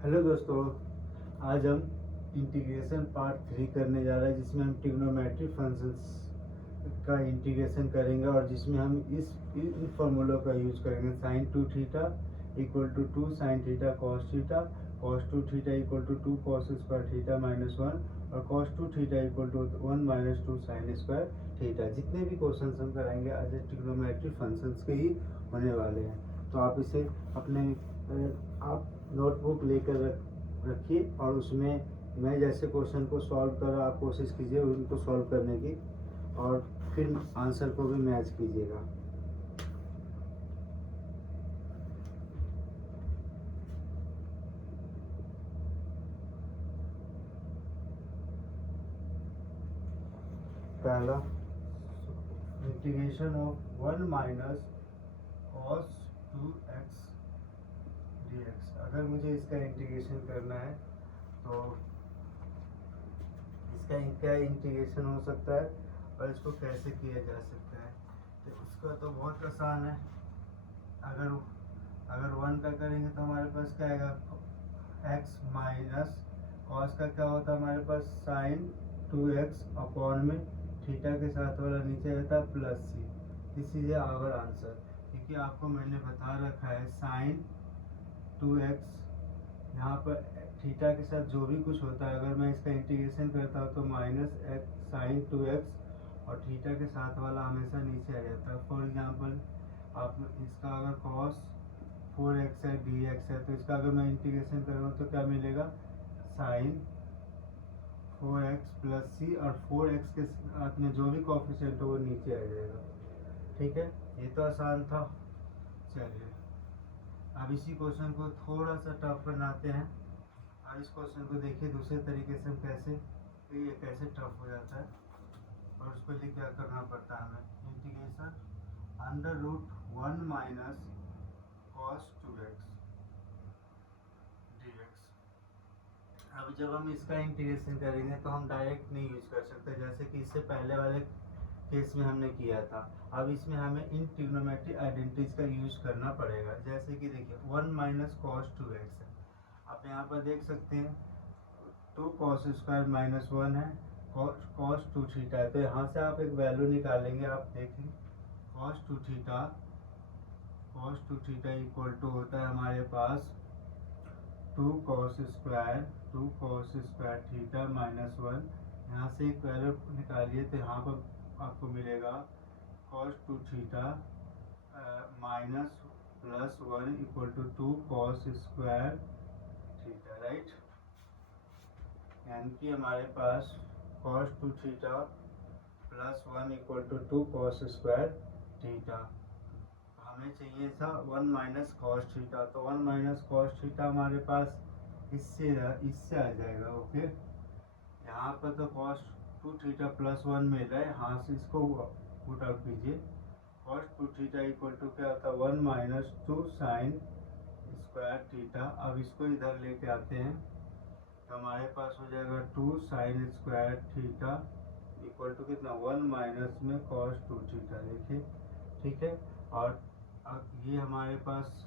Hello दोस्तों, आज हम इंटीग्रेशन पार्ट 3 करने जा रहे हैं जिसमें हम ट्रिग्नोमेट्रिक फंक्शंस का इंटीग्रेशन करेंगे और जिसमें हम इन फॉर्मूलों का यूज करेंगे। Sine 2 theta equal to 2 sine theta cos 2 theta equal to 2 cos square theta minus 1 और cos 2 theta equal to 1 minus 2 sine square theta. जितने भी क्वेश्चन हम कराएंगे आज ट्रिग्नोमेट्रिक फंक्शंस के ही होने वाले हैं। तो आप इसे अपने आप नोटबुक लेकर रखिए और उसमें मैं जैसे क्वेश्चन को सॉल्व कर रहा, आप कोशिश कीजिए उनको सॉल्व करने की और फिर आंसर को भी मैच कीजिएगा। पहला, integration of 1 minus cos 2x dx। अगर मुझे इसका इंटीग्रेशन करना है तो इसका क्या इंटीग्रेशन हो सकता है और इसको कैसे किया जा सकता है। तो उसका तो बहुत आसान है। अगर 1 का करेंगे तो हमारे पास क्या आएगा, x माइनस कॉस का क्या होता है हमारे पास साइन 2x अपॉन में थीटा के साथ वाला नीचे रहता है plus C. This is our answer, क्योंकि आपको मैंने बता रखा है साइन 2x यहाँ पर थीटा के साथ जो भी कुछ होता है, अगर मैं इसका इंटीग्रेशन करता हूँ तो माइनस एक्स साइन 2x और थीटा के साथ वाला हमेशा नीचे आ जाता है। फॉर एग्जांपल आप इसका अगर कॉस 4x है dx है तो इसका अगर मैं इंटीग्रेशन करूँगा तो क्या मिलेगा, साइन 4x प्लस सी और 4x के साथ में जो भी कॉफिशिएंट हो वो नीचे आ जाएगा। ठीक है, ये तो आसान था। चलिए अब इसी क्वेश्चन को थोड़ा सा टफ बनाते हैं। अब इस क्वेश्चन को देखिए दूसरे तरीके से हम कैसे, ये कैसे टफ हो जाता है और उसके लिए क्या करना पड़ता है हमें। Integration under root 1 minus cos 2x dx। अब जब हम इसका इंटीग्रेशन करेंगे तो हम डायरेक्ट नहीं यूज कर सकते, जैसे कि इससे पहले वाले केस में हमने किया था। अब इसमें हमें इन ट्रिग्नोमेट्रिक आइडेंटिटीज का यूज करना पड़ेगा। जैसे कि देखिए 1 माइनस कॉस 2x है, आप यहाँ पर देख सकते हैं 2 कॉस स्क्वायर माइनस 1 है, कॉस 2 थीटा है, तो यहाँ से आप एक वैल्यू निकालेंगे। आप देखें कॉस 2 थीटा इक्वल टू होता है हमारे पास 2 कॉस स्क्वायर थीटा माइनस 1। यहाँ से एक वैल्यू निकालिए तो यहाँ पर आपको मिलेगा cos 2 theta minus plus 1 equal to 2 cos square theta, right. यानी कि हमारे पास cos 2 theta plus 1 equal to 2 cos square theta. हमें चाहिए था 1 माइनस कॉस थीटा, तो 1 माइनस कॉस थीटा हमारे पास इससे आ जाएगा। ओके, यहाँ पर तो कॉस 2 थीटा प्लस 1 मिल रहा है, यहाँ से इसको पुट आउट कीजिए। कॉस 2 थीटा इक्वल टू क्या होता है 1 माइनस 2 साइन स्क्वायर थीटा। अब इसको इधर लेके आते हैं तो हमारे पास हो जाएगा 2 sine square theta equal to कितना 1 माइनस में कॉस 2 थीटा। देखिए ठीक है, और अब ये हमारे पास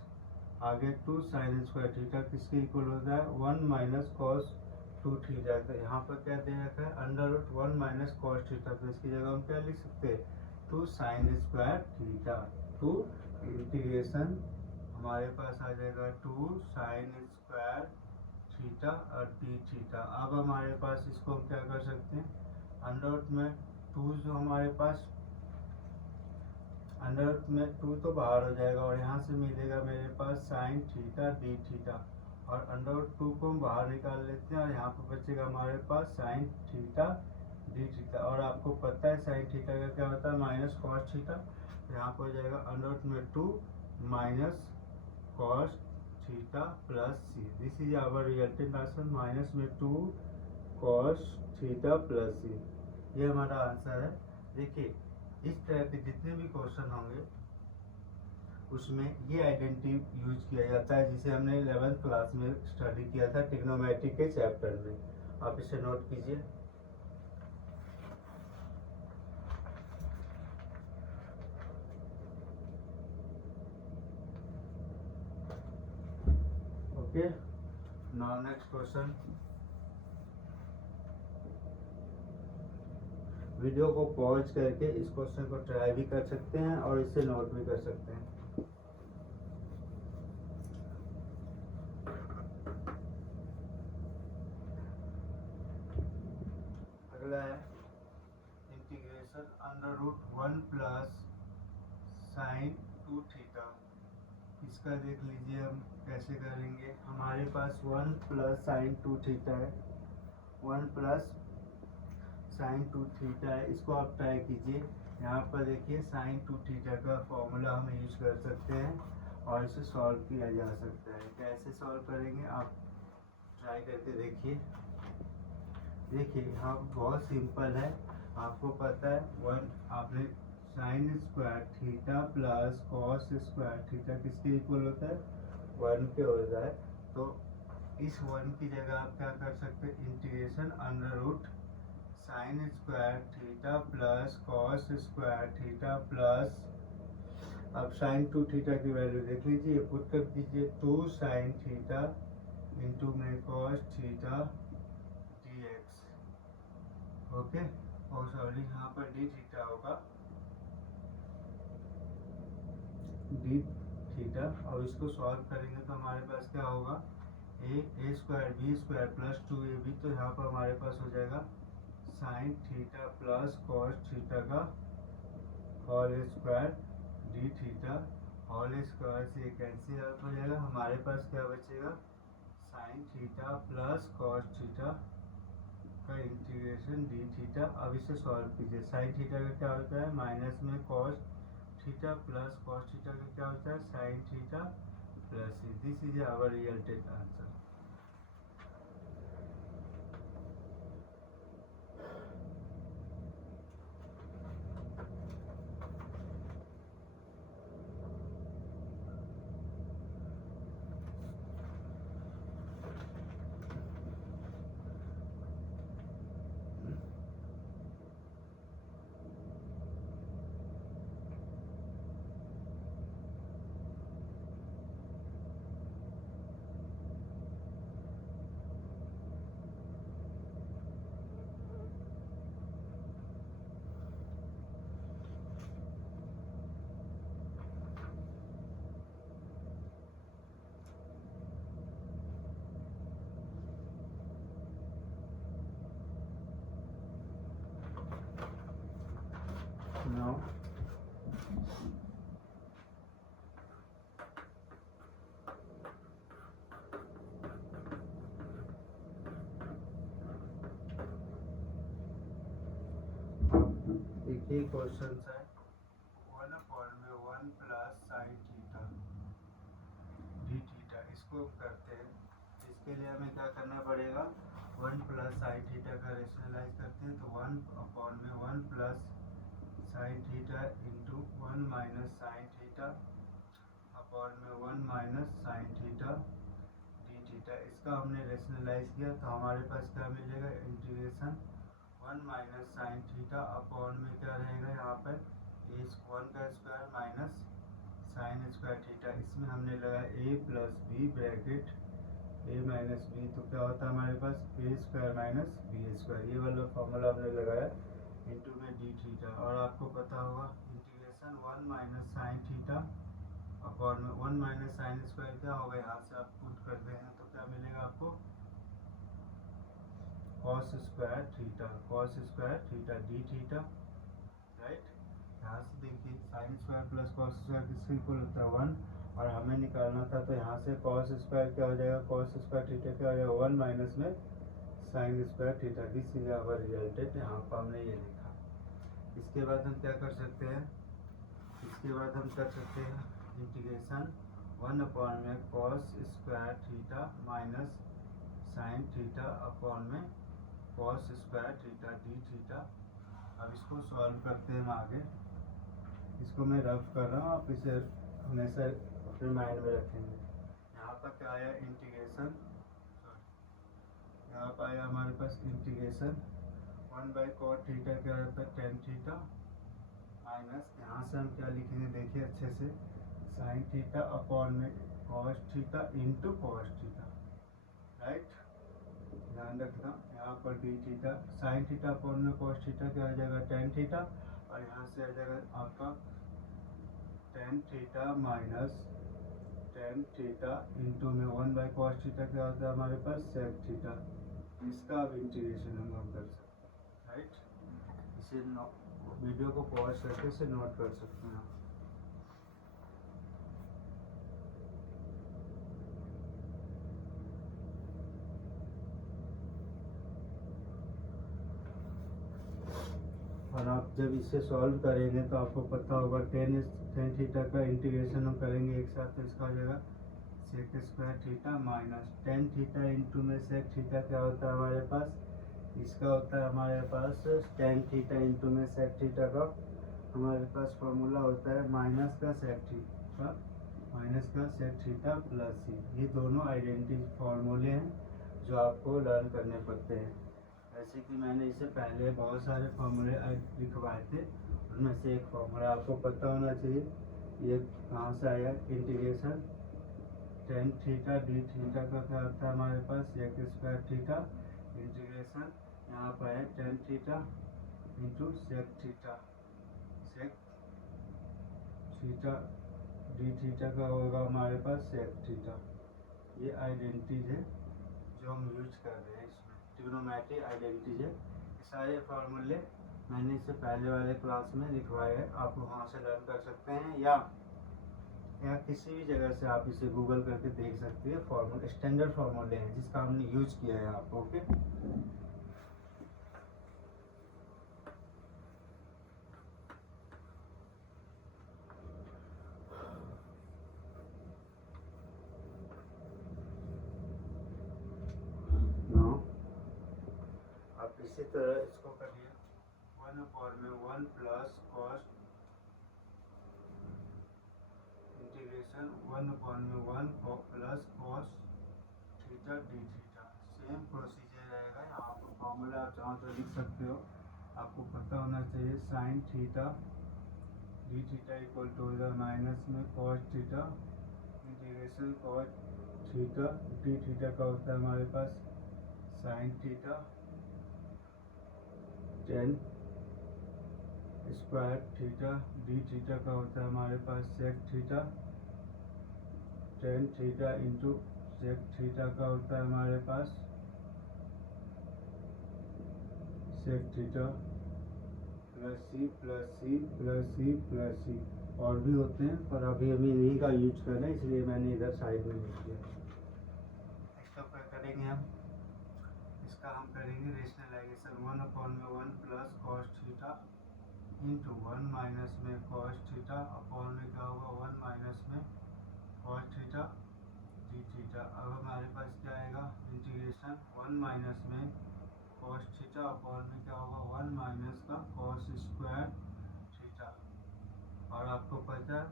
आगे 2 साइन स्क्वायर थीटा किसके इक्वल होता है 1 माइनस कॉस 2 थीटा। तो यहाँ पर क्या दे रखा है under root 1 minus cos theta, तो इसकी जगह हम क्या लिख सकते हैं 2 sine square theta. To integration हमारे पास आ जाएगा 2 साइन स्क्वायर थीटा और डी थीटा। अब हमारे पास इसको हम क्या कर सकते हैं अंडर रूट में 2 जो हमारे पास अंडर रूट में 2 तो बाहर हो जाएगा और यहाँ से मिलेगा मेरे पास साइन थीटा डी थीटा, और अंडर रूट 2 को हम बाहर निकाल लेते हैं और यहाँ पर बचेगा हमारे पास साइन थीटा डी थीटा। और आपको पता है साइन थीटा का क्या होता है माइनस कॉस थीटा, तो यहाँ पर हो जाएगा अंडर रूट में 2 minus cos theta plus C. This is our resultant answer, minus में 2 कॉस थीटा प्लस सी। ये हमारा आंसर है। देखिए इस तरह के जितने भी क्वेश्चन होंगे उसमें ये आइडेंटिटी यूज किया जाता है, जिसे हमने 11th क्लास में स्टडी किया था ट्रिग्नोमेट्रिक के चैप्टर में। आप इसे नोट कीजिए। Okay, now next question. Video को पॉज करके इस क्वेश्चन को ट्राई भी कर सकते हैं और इसे नोट भी कर सकते हैं। अगला है integration under root 1 plus sine 2 theta. इसका देख लीजिए हम कैसे करेंगे। हमारे पास 1 प्लस साइन 2 थीटा है, 1 प्लस साइन 2 थीटा है। इसको आप ट्राई कीजिए। यहाँ पर देखिए साइन 2 थीटा का फॉर्मूला हम यूज कर सकते हैं और इसे सॉल्व किया जा सकता है। कैसे सॉल्व करेंगे आप ट्राई करके देखिए। देखिए यहाँ बहुत सिंपल है। आपको पता है 1 आपने sign square theta plus cos square theta किसके इक्वल होता है, 1 के होता है। तो इस 1 की जगह आप क्या कर सकते हैं, integration under root sine square theta plus cos square theta plus, अब साइन 2 थीटा की वैल्यू देख लीजिए, पुट कर दीजिए 2 साइन थीटा इंटू में कॉस थीटा dx। ओके, और सॉरी यहाँ पर डी थीटा होगा, डी थीटा। और इसको सॉल्व करेंगे तो हमारे पास क्या होगा, A square B square plus 2ab। तो यहाँ पर हमारे पास हो जाएगा sine theta plus cos theta का whole square d theta. Whole square से कैंसिल आउट हो जाएगा। हमारे पास क्या बचेगा, sine theta plus cos theta का इंटीग्रेशन डी थीटा। अब इसे सॉल्व कीजिए। साइन थीटा का क्या होता है, माइनस में cos theta plus cos theta का क्या होता है, sine theta plus. This is our resulted answer. Now देखिए क्वेश्चन है 1/1 plus sine theta d theta. इसको करते हैं। इसके लिए हमें क्या करना पड़ेगा, 1 प्लस साइन थीटा का रेशनलाइज करते हैं। तो 1/1 plus sine theta into 1 minus sine theta upon में 1 minus sine theta d theta. इसका हमने रेशनलाइज किया तो हमारे पास क्या मिलेगा, integration 1 minus sine theta upon में क्या रहेगा, यहाँ पर इस 1 का square minus sine square theta. इसमें हमने लगाया a plus B bracket a minus B. तो क्या होता है हमारे पास a square minus B square, ये वाला फॉर्मूला हमने लगाया इंटू में डी थीटा। और आपको पता होगा integration 1 minus sine theta upon में 1 माइनस साइन स्क्वायर क्या होगा, यहाँ से आप पुट कर देंगे तो क्या मिलेगा आपको, cos square theta d theta. Right, यहाँ से देखिए sine square plus cos square किसके इक्वल होता है, 1। और हमें निकालना था तो यहाँ से कॉस स्क्वायर क्या हो जाएगा, कॉस स्क्वायर थीटा क्या हो जाएगा, 1 माइनस में sine square theta. This is our resulted. यहाँ पर हमने ये लिखा। इसके बाद हम क्या कर सकते हैं, इसके बाद हम कर सकते हैं इंटीग्रेशन 1 में cos square theta minus sine theta upon में cos square theta d theta. अब इसको सॉल्व करते हैं हम आगे। इसको मैं रफ कर रहा हूँ, आप इसे हमेशा अपने माइंड में रखेंगे। यहाँ पर क्या आया, इंटीग्रेशन, यहाँ पर आया हमारे पास इंटीग्रेशन 1/cot थीटा क्या रहता है, टेन थीटा माइनस, यहाँ से हम क्या लिखेंगे देखिए अच्छे से, साइन थीटा अपॉन में cos theta into cos theta. Right. ध्यान रखना यहाँ पर d theta sine theta upon में कॉस थीटा क्या आ जाएगा टेन थीटा, और यहाँ से आ जाएगा आपका tan theta minus tan theta into में 1/cos थीटा क्या होता है हमारे पास सेक थीटा। इसका अब इंटीग्रेशन हम लोग कर सकते हैं, राइट। इसे वीडियो को पॉज करके इसे नोट कर सकते हैं। और आप जब इसे सॉल्व करेंगे तो आपको पता होगा टेन थीटा का इंटीग्रेशन हम करेंगे एक साथ, तो इसका हो जाएगा sec square theta minus tan theta into में सेक थीटा क्या होता है हमारे पास, इसका होता है हमारे पास टेन थीटा इंटू में सेक थीटा का हमारे पास फॉर्मूला होता है माइनस का सेक थीटा प्लस सी। ये दोनों आइडेंटिटी फॉर्मूले हैं जो आपको लर्न करने पड़ते हैं। ऐसे कि मैंने इसे पहले बहुत सारे फॉर्मूले लिखवाए थे, उनमें से एक फॉर्मूला आपको पता होना चाहिए। ये कहाँ से आया, integration tan theta d theta का क्या होता है हमारे पास सेक स्क्वायर थीटा इंटीग्रेशन यहाँ पर है tan theta into sec theta d theta का होगा हमारे पास सेक थीटा। ये आइडेंटिटीज है जो हम यूज कर रहे हैं इसमें, ट्रिग्नोमेट्रिक आइडेंटिटीज है। ये सारे फार्मूले मैंने इससे पहले वाले क्लास में लिखवाए हैं, आप वहाँ से लर्न कर सकते हैं, या किसी भी जगह से आप इसे गूगल करके देख सकते हैं। फॉर्मूले स्टैंडर्ड फार्मूले हैं जिसका हमने यूज किया है आप, ओके। आप इसी तरह इसको करिए 1/1 plus cos integration 1/1 plus cos theta d theta. Same procedure रहेगा। यहाँ पर फॉर्मूला आप चाहो तो लिख सकते हो, आपको पता होना चाहिए sine theta d theta equal to minus में cos theta integration cos theta d theta का होता है हमारे पास sine theta tan square theta d theta का होता है हमारे पास sec theta tan theta into sec theta का होता है हमारे पास sec theta plus C plus C plus C plus C. और भी होते हैं पर अभी हमें इन्हीं का यूज करना है, इसलिए मैंने इधर साइड में लिख दिया। इसका क्या करेंगे इसका हम करेंगे rationalization 1/1 plus cos theta into 1 minus में कॉस थीटा अपॉन में क्या होगा 1 माइनस में कॉस थीटा डी थीटा। अब हमारे पास क्या आएगा इंटीग्रेशन 1 माइनस में कॉस थीटा अपॉन में क्या होगा 1 माइनस का कॉस स्क्वायर थीटा। और आपको पता है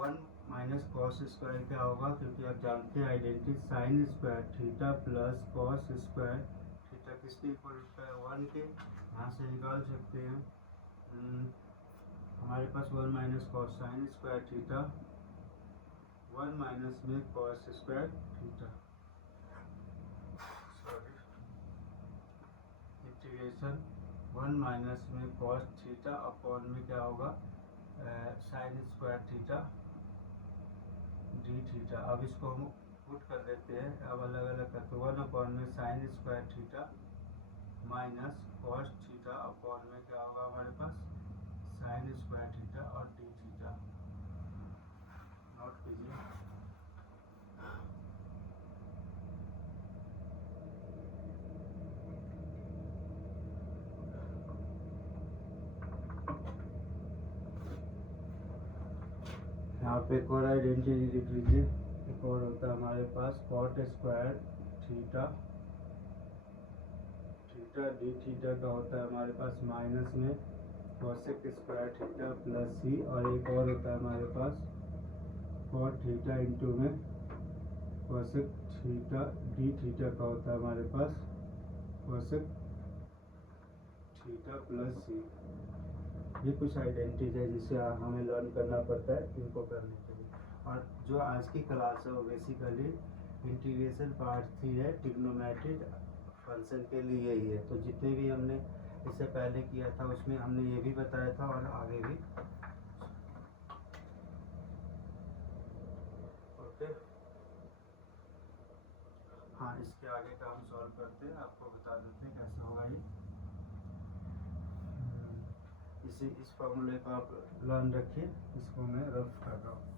1 माइनस कॉस स्क्वायर क्या होगा, क्योंकि आप जानते हैं identity sign square theta plus cos square theta किसके इक्वल होता है 1 के। यहाँ से निकाल सकते हैं हमारे पास 1 minus cos sine square theta 1 minus में cos square theta integration 1 minus में कॉस थीटा अपॉन में क्या होगा sine square theta d theta. अब इसको हम पुट कर देते हैं, अब अलग अलग करते 1/1 में sine square theta minus cos theta upon में क्या होगा हमारे पास साइन स्क्वायर थीटा और डी थीटा। नोट कीजिए। यहाँ पे एक और आइडेंटिटी लिख लीजिए। एक और होता है हमारे पास cot square theta d theta का होता है हमारे पास माइनस में cosec square theta plus C. और एक और होता है हमारे पास कॉट थीटा इंटू में कॉसेक थीटा डी थीटा का होता है हमारे पास कॉसेक थीटा प्लस सी। ये कुछ आइडेंटिटी है जिसे हमें लर्न करना पड़ता है इनको करने के लिए। और जो आज की क्लास है वो बेसिकली इंटीग्रेशन पार्ट 3 है ट्रिग्नोमेट्रिक फंक्शन के लिए ही है। तो जितने भी हमने इससे पहले किया था उसमें हमने ये भी बताया था और आगे भी। ओके, हाँ, इसके आगे का हम सॉल्व करते हैं, आपको बता देते हैं कैसे होगा ये। इस फॉर्मूले को आप लर्न रखिए, इसको मैं रफ कर रहा हूँ।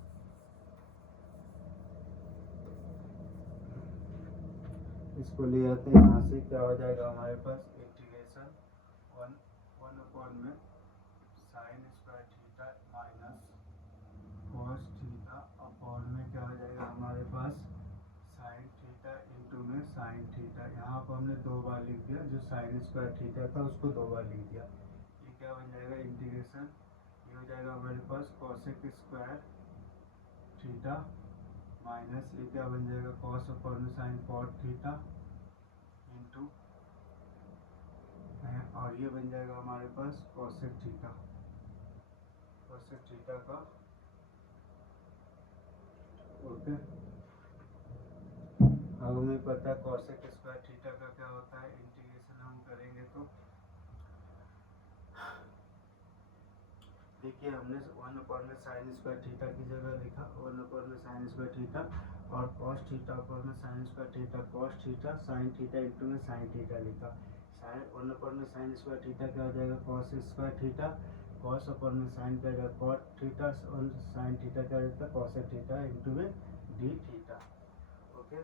इसको ले आते हैं, यहाँ से क्या हो जाएगा हमारे पास इंटीग्रेशन वन अपॉन में sine square theta minus cos theta upon में क्या हो जाएगा हमारे पास साइन थीटा इंटू में साइन थीटा। यहाँ पर हमने 2 बार लिख दिया, जो साइन स्क्वायर थीटा था उसको 2 बार लिख दिया। ये क्या बन जाएगा इंटीग्रेशन, ये हो जाएगा हमारे पास कॉसेक स्क्वायर थीटा माइनस ये क्या बन जाएगा कॉस अपॉन में साइन कॉट थीटा इंटू, और ये बन जाएगा हमारे पास कॉसेक थीटा का। ओके, अब हमें पता है कॉसेक स्क्वायर थीटा का क्या होता है, इंटीग्रेशन हम करेंगे तो देखिए हमने 1 अपॉन में साइन स्क्वायर थीटा की जगह लिखा 1 अपॉन में साइन स्क्वायर थीटा और कॉस थीटा अपॉन में sine square theta cos theta sine theta into में साइन थीटा लिखा। साइन 1 अपॉन में साइन स्क्वायर थीटा क्या हो जाएगा cos square theta, cos upon में साइन क्या जाएगा कॉट थीटा और साइन थीटा क्या रहता है कॉसेक थीटा इंटू में डी थीटा। ओके,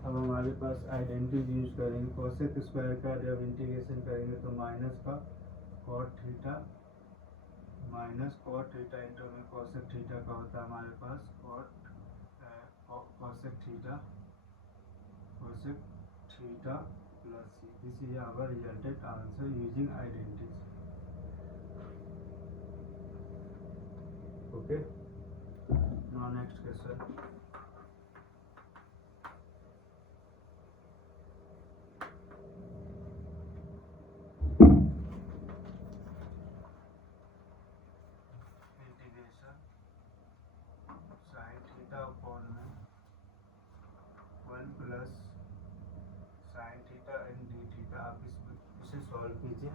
अब हमारे पास आइडेंटिटी यूज करेंगे। कॉसेक स्क्वायर का जब इंटीग्रेशन करेंगे तो माइनस का cot theta minus cot theta into में कॉसेक थीटा का होता है हमारे पास cosec theta plus C. This is our resulted answer using identity. Okay, now next question. Sine theta upon में 1 plus sine theta and d theta. आप इसे solve कीजिए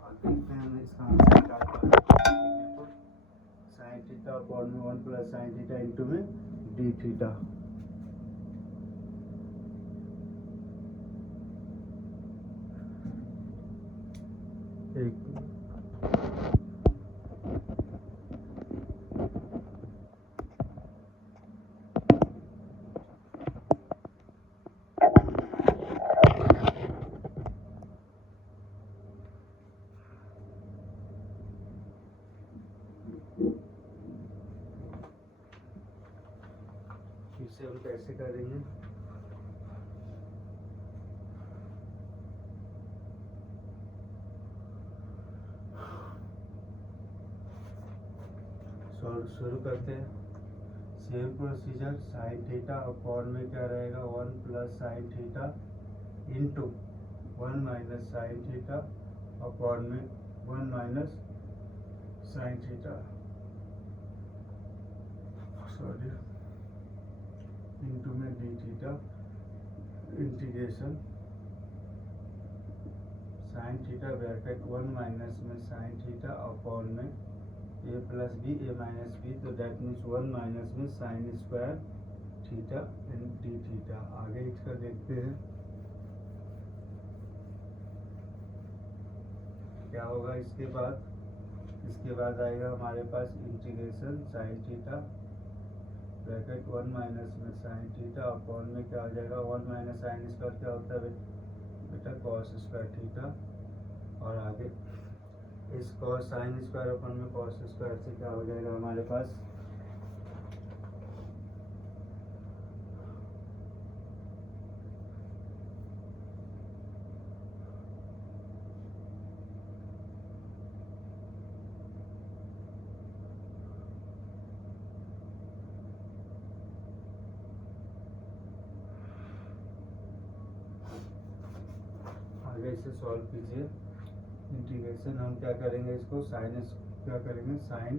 और देखते हैं हमें इसका आंसर क्या आता है। साइन थीटा अपॉन में 1 प्लस साइन थीटा इंटू में डी थीटा। एक इसे हम कैसे करेंगे, शुरू करते हैं। Same procedure, sign theta upon में क्या रहेगा 1 plus sine theta into 1 minus sine theta upon में 1 माइनस साइन थीटा इंटू में D theta. Integration sine theta bracket 1 minus में साइन थीटा अपॉन में ए प्लस बी ए माइनस बी, तो that means 1 minus में sine square theta and d theta. आगे इसका देखते हैं क्या होगा। इसके बाद आएगा हमारे पास integration sine theta bracket 1 minus में साइन थीटा अपॉन में क्या हो जाएगा 1 माइनस साइन स्क्वायर क्या होता है बेटा कॉस स्क्वायर थीटा, और आगे इस कॉस साइन स्क्वायर अपन में कॉस स्क्वायर से क्या हो जाएगा हमारे पास इसे सॉल्व कीजिए। इंटीग्रेशन हम क्या करेंगे, इसको साइन क्या करेंगे, साइन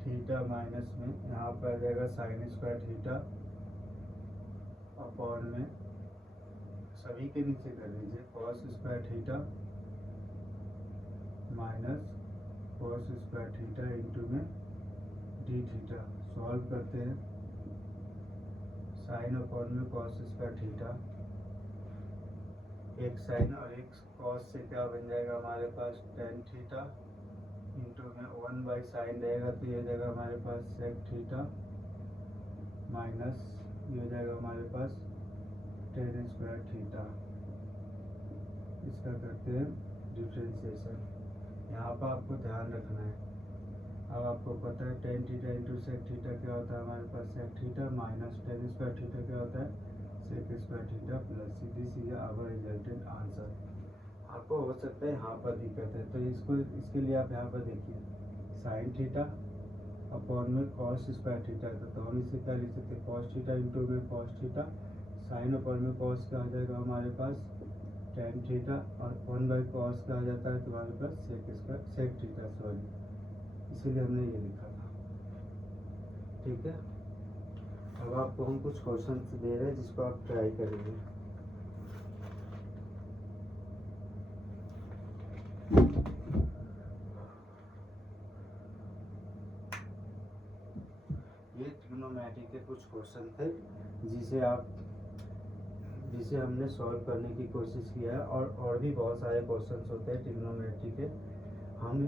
थीटा माइनस में यहाँ पर आ जाएगा साइन स्क्वायर थीटा अपॉन में सभी के नीचे कर लीजिए cos square theta minus cos square theta into में डी थीटा। सॉल्व करते हैं, साइन अपॉन में कॉस स्क्वायर थीटा, एक साइन और एक कॉस से क्या बन जाएगा हमारे पास टेन थीटा इंटू में 1/साइन रहेगा तो ये हो जाएगा हमारे पास सेक थीटा माइनस ये हो जाएगा हमारे पास टेन स्क्वायर थीटा। इसका करते हैं डिफ्रेंशिएशन। यहाँ पर आपको ध्यान रखना है, अब आपको पता है tan theta into sec theta क्या होता है हमारे पास sec theta minus tan square theta क्या होता है sec square theta plus this is our resultant answer. आपको हो सकता है यहाँ पर दिक्कत है तो इसके लिए आप यहाँ पर देखिए साइन थीटा अपॉन में कॉस स्क्वायर थीटा है तो हम इसे क्या लिख सकते हैं कॉस थीटा इंटू में कॉस थीटा, साइन अपॉन में कॉस का आ जाएगा हमारे पास टेन थीटा और 1/कॉस का आ जाता है तुम्हारे पास सेक थीटा सॉरी, इसीलिए हमने ये लिखा था। ठीक है, अब आपको हम कुछ क्वेश्चन दे रहे हैं जिसको आप ट्राई करेंगे। ये ट्रिग्नोमेट्री के कुछ क्वेश्चन थे जिसे हमने सॉल्व करने की कोशिश किया है और भी बहुत सारे क्वेश्चंस होते हैं ट्रिग्नोमेट्री के। हम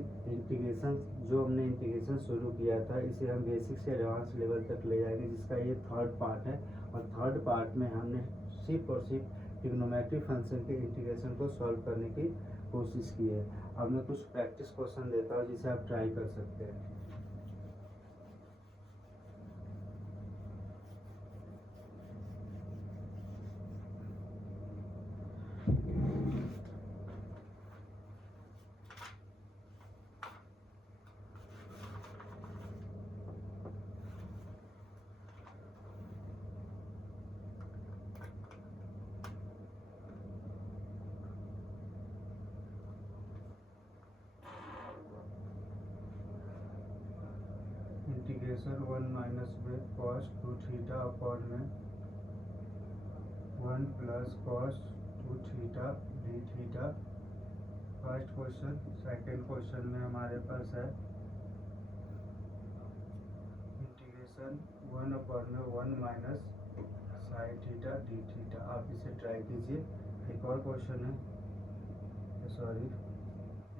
हमने इंटीग्रेशन शुरू किया था इसे हम बेसिक से एडवांस लेवल तक ले जाएंगे जिसका ये थर्ड पार्ट है और थर्ड पार्ट में हमने सिर्फ और सिर्फ ट्रिग्नोमेट्री फंक्शन के इंटीग्रेशन को सॉल्व करने की कोशिश की है। अब मैं कुछ प्रैक्टिस क्वेश्चन देता हूँ जिसे आप ट्राई कर सकते हैं। इंटीग्रेशन 1 माइनस में कॉस 2 थीटा अपॉन में 1 plus cos 2 theta d theta. First question. Second question में हमारे पास है इंटीग्रेशन 1 अपॉन में 1 minus sine theta d theta. आप इसे ट्राई कीजिए। एक और क्वेश्चन है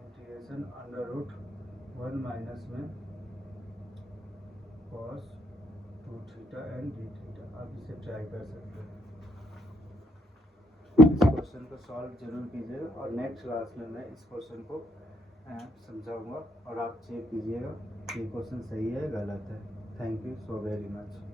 इंटीग्रेशन अंडर रूट 1 माइनस में cos 2 theta and d theta. आप इसे ट्राई कर सकते हैं। इस क्वेश्चन को सॉल्व जरूर कीजिएगा और नेक्स्ट क्लास में मैं इस क्वेश्चन को समझाऊंगा और आप चेक कीजिएगा कि क्वेश्चन सही है गलत है। Thank you so very much.